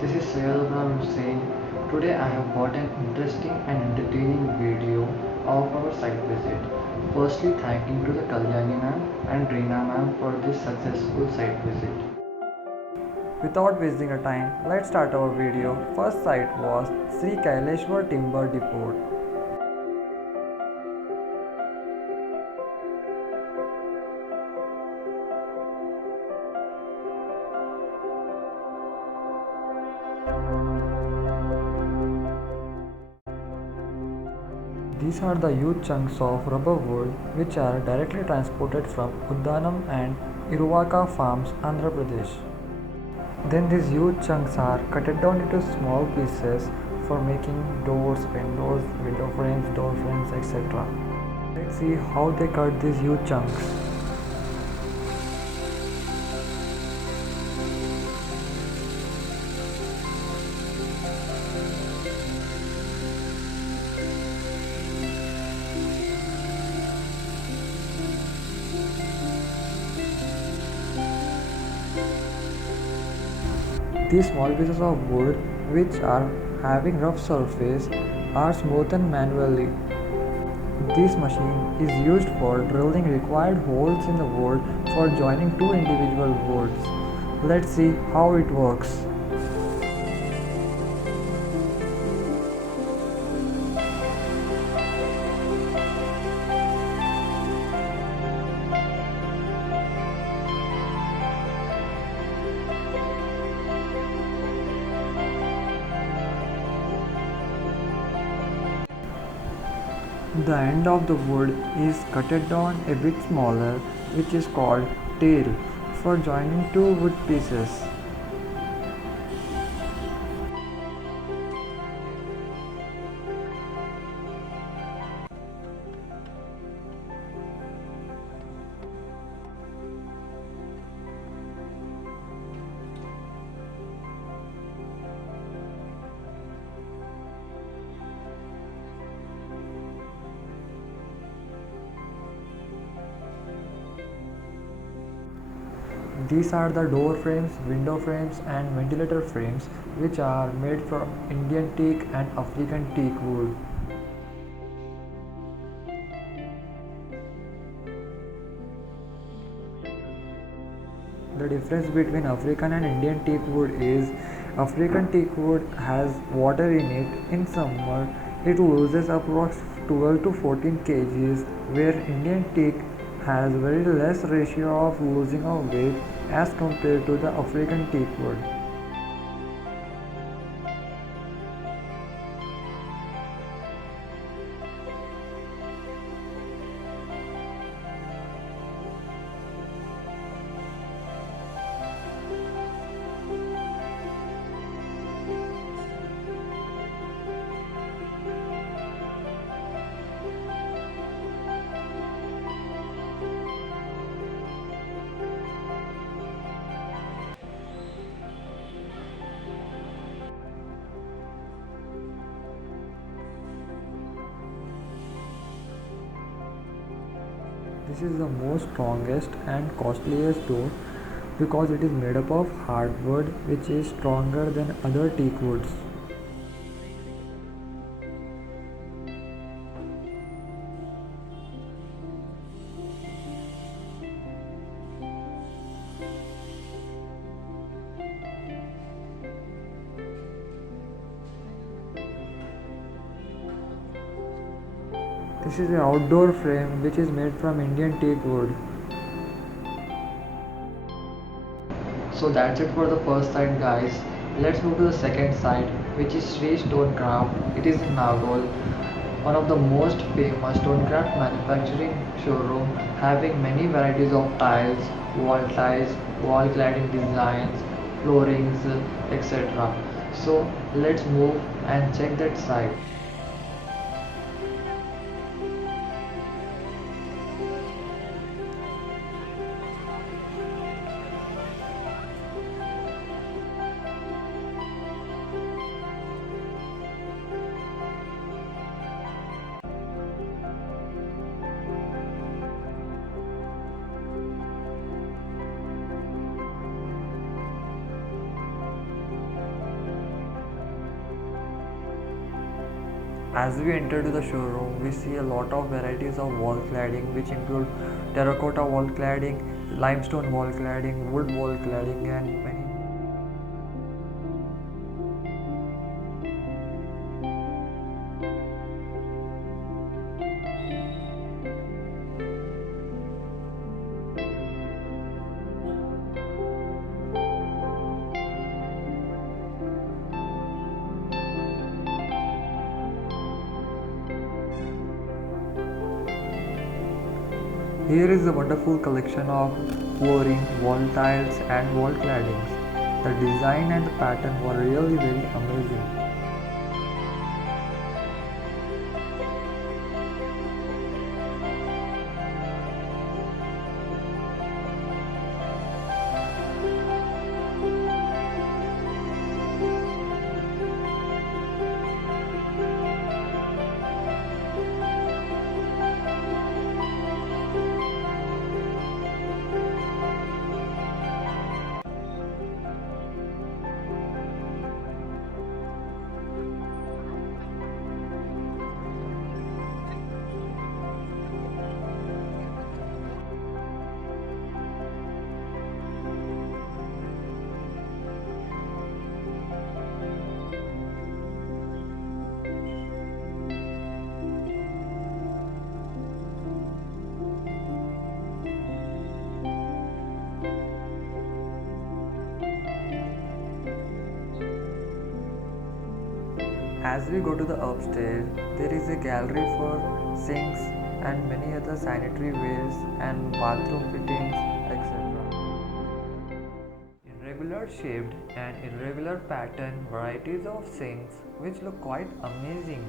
This is Syed Ibrahim Hussain. Today I have got an interesting and entertaining video of our site visit. Firstly, thanking to the Kalyani ma'am and Reena ma'am for this successful site visit. Without wasting a time, let's start our video. First site was Sri Kaileshwar Timber Depot. These are the huge chunks of rubber wood which are directly transported from Uddanam and Iruvaka farms, Andhra Pradesh. Then these huge chunks are cut down into small pieces for making doors, windows, window frames, door frames, etc. Let's see how they cut these huge chunks. These small pieces of wood which are having rough surface are smoothened manually. This machine is used for drilling required holes in the wood for joining two individual woods. Let's see how it works. The end of the wood is cut down a bit smaller, which is called tail, for joining two wood pieces. These are the door frames, window frames and ventilator frames which are made from Indian teak and African teak wood. The difference between African and Indian teak wood is African teak wood has water in it. In summer, it loses approximately 12 to 14 kgs, where Indian teak has very less ratio of losing of weight as compared to the African teak wood. This is the most strongest and costliest door because it is made up of hardwood which is stronger than other teak woods. This is an outdoor frame which is made from Indian teak wood. So that's it for the first site, guys. Let's move to the second site, which is Sri Stonecraft. It is in Nagaul, one of the most famous stonecraft manufacturing showroom, having many varieties of tiles, wall cladding designs, floorings, etc. So let's move and check that site. As we enter to the showroom, we see a lot of varieties of wall cladding which include terracotta wall cladding, limestone wall cladding, wood wall cladding and many. Here is a wonderful collection of flooring, wall tiles and wall claddings. The design and the pattern were really very amazing. As we go to the upstairs, there is a gallery for sinks and many other sanitary wares and bathroom fittings, etc. Irregular shaped and irregular pattern varieties of sinks which look quite amazing.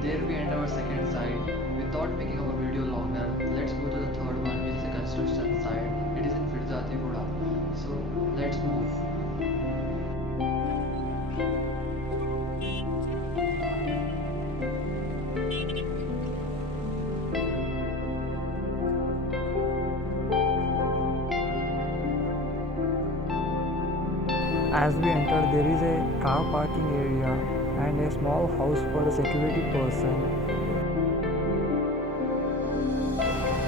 There we end our second side. Without making our video longer, let's go to the third one, which is the construction side. It is in Firzatigoda. So let's move. As we enter, there is a car parking area and a small house for the security person.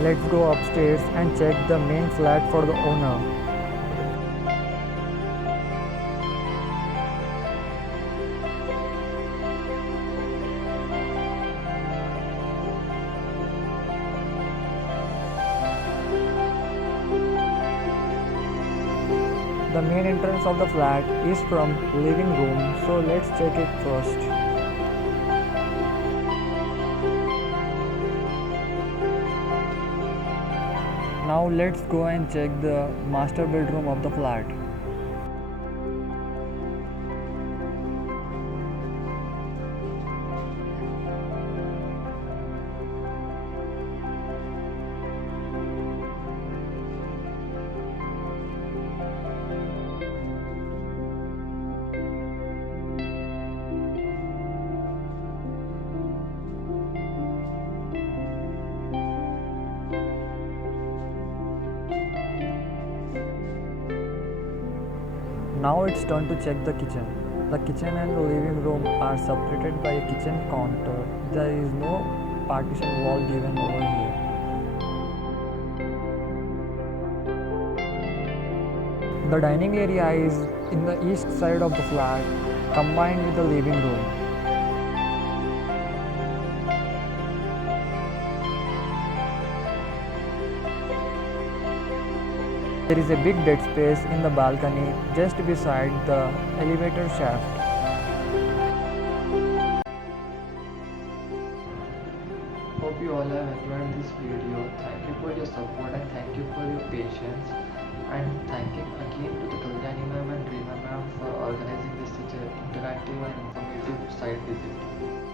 Let's go upstairs and check the main flat for the owner. The main entrance of the flat is from living room, so let's check it first. Now let's go and check the master bedroom of the flat. Now it's turn to check the kitchen. The kitchen and the living room are separated by a kitchen counter. There is no partition wall given over here. The dining area is in the east side of the flat, combined with the living room. There is a big dead space in the balcony just beside the elevator shaft. all have enjoyed this video. Thank you for your support and thank you for your patience. And thanking again to the Kalyani ma'am and Reema ma'am for organizing this such an interactive and informative site visit.